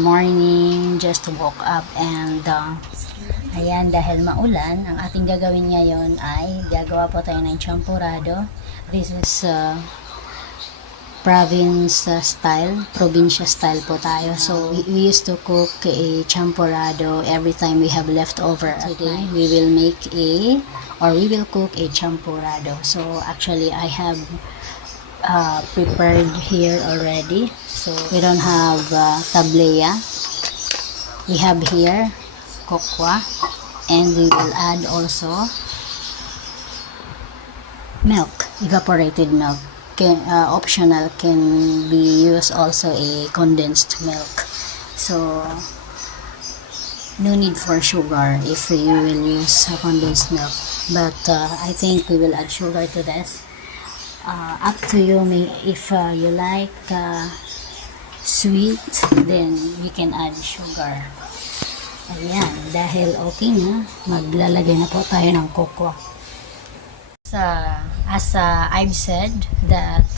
Morning, just woke up and ayan, dahil maulan, ang ating gagawin ngayon ay gagawa po tayo ng champurrado. This is probinsya style po tayo. So we used to cook a champurrado every time we have leftover. Today we will cook a champurrado. So actually I have prepared here already. So we don't have tablea. We have here kokwa, and we will add also milk, evaporated milk. Optional, can be used also a condensed milk. So no need for sugar if you will use condensed milk, but I think we will add sugar to this. Up to you, if you like sweet, then you can add sugar. Ayan, dahil okay na, maglalagay na po tayo ng cocoa. As I've said that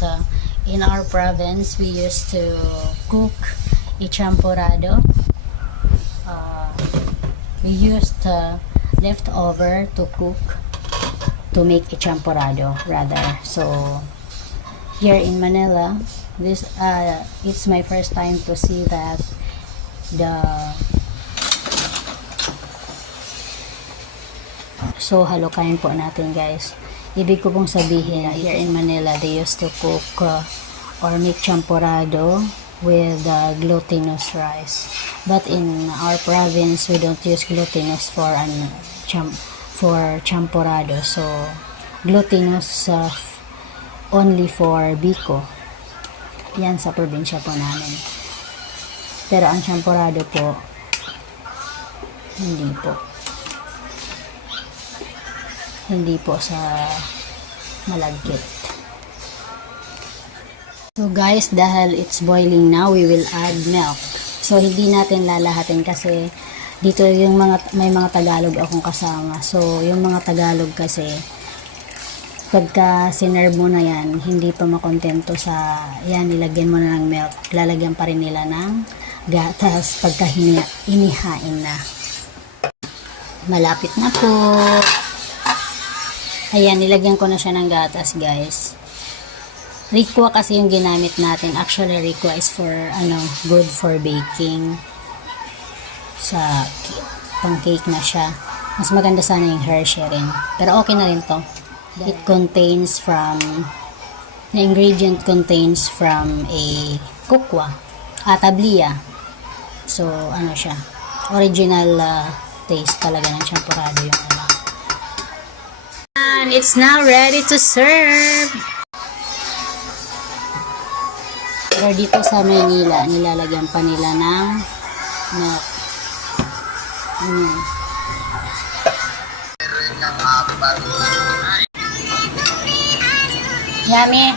in our province we used to cook a champurrado. We used leftover to cook to make a champurrado rather. So here in Manila, it's my first time to see that so halokain po natin, guys. Ibig ko pong sabihin, here in Manila they used to cook or make champurrado with glutinous rice, but in our province we don't use glutinous for champurrado. So glutinous only for biko. Yan sa probinsya po namin. Pero ang champurrado po, hindi po sa malagkit. So guys, dahil it's boiling now, we will add milk. So hindi natin lalahatin kasi dito may mga Tagalog akong kasama. So yung mga Tagalog kasi pagka sinerve mo na yan, hindi pa makontento sa yan, nilagyan mo na ng milk, lalagyan pa rin nila ng gatas pagka inihain na. Malapit na po. Ayan, nilagyan ko na siya ng gatas, guys. Ricoa kasi yung ginamit natin. Actually, Ricoa is for good for baking. Sa pang-cake na siya. Mas maganda sana yung Hershey rin. Pero okay na rin to. The ingredient contains from a kokwa, tablea. So, siya. Original taste talaga ng champurrado yung And it's now ready to serve. Pero dito sa Manila, nilalagyan pa nila ng milk. Yummy.